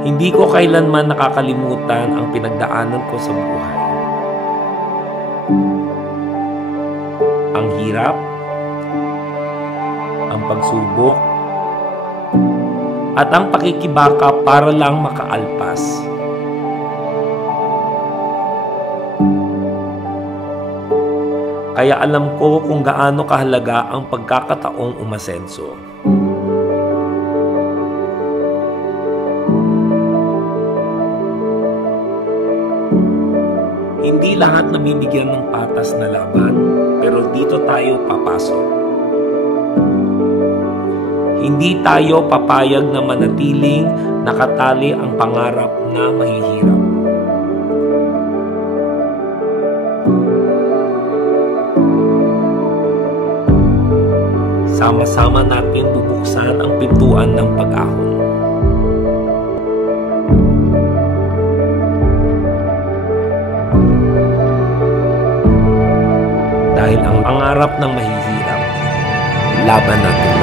Hindi ko kailanman nakakalimutan ang pinagdaanan ko sa buhay. Ang hirap, ang pagsubok, at ang pakikibaka para lang makaalpas. Kaya alam ko kung gaano kahalaga ang pagkakataong umasenso. Hindi lahat nabibigyan ng patas na laban, pero dito tayo papasok. Hindi tayo papayag na manatiling nakatali ang pangarap na mahihirap. Sama-sama natin bubuksan ang pintuan ng pag-ahon. Dahil ang pangarap ng mahihirap, laban natin.